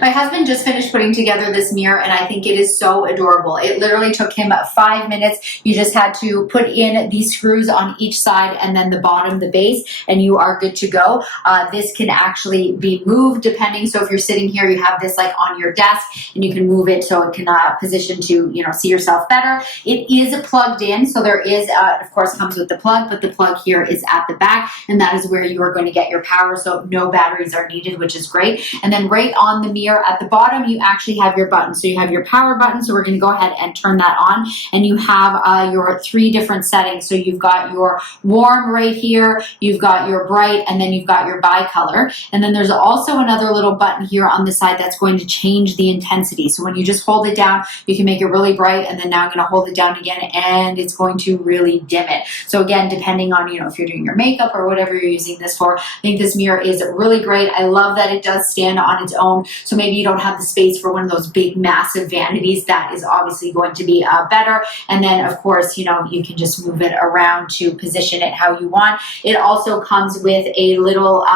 My husband just finished putting together this mirror and I think it is so adorable. It literally took him 5 minutes. You just had to put in these screws on each side and then the bottom, the base, and you are good to go. This can actually be moved depending. So if you're sitting here, you have this like on your desk and you can move it so it can position to, see yourself better. It is plugged in. So there is, of course, comes with the plug, but the plug here is at the back and that is where you are going to get your power. So no batteries are needed, which is great. And then right on the mirror at the bottom, you actually have your button. So you have your power button. So we're going to go ahead and turn that on. And you have your 3 different settings. So you've got your warm right here, you've got your bright, and then you've got your bi-color. And then there's also another little button here on the side that's going to change the intensity. So when you just hold it down, you can make it really bright. And then now I'm going to hold it down again and it's going to really dim it. So again, depending on, if you're doing your makeup or whatever you're using this for, I think this mirror is really great. I love that it does stand on its own. So maybe you don't have the space for one of those big, massive vanities. That is obviously going to be better. And then of course, you can just move it around to position it how you want. It also comes with a little,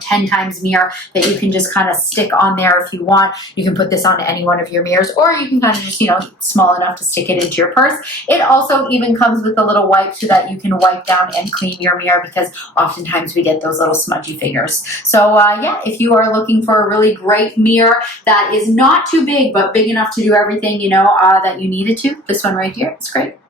10 times mirror that you can just kind of stick on there if you want. You can put this on any one of your mirrors, or you can kind of just, small enough to stick it into your purse. It also even comes with a little wipe so that you can wipe down and clean your mirror, because oftentimes we get those little smudgy fingers. So yeah, if you are looking for a really great mirror that is not too big, but big enough to do everything, that you need it to, this one right here, it's great.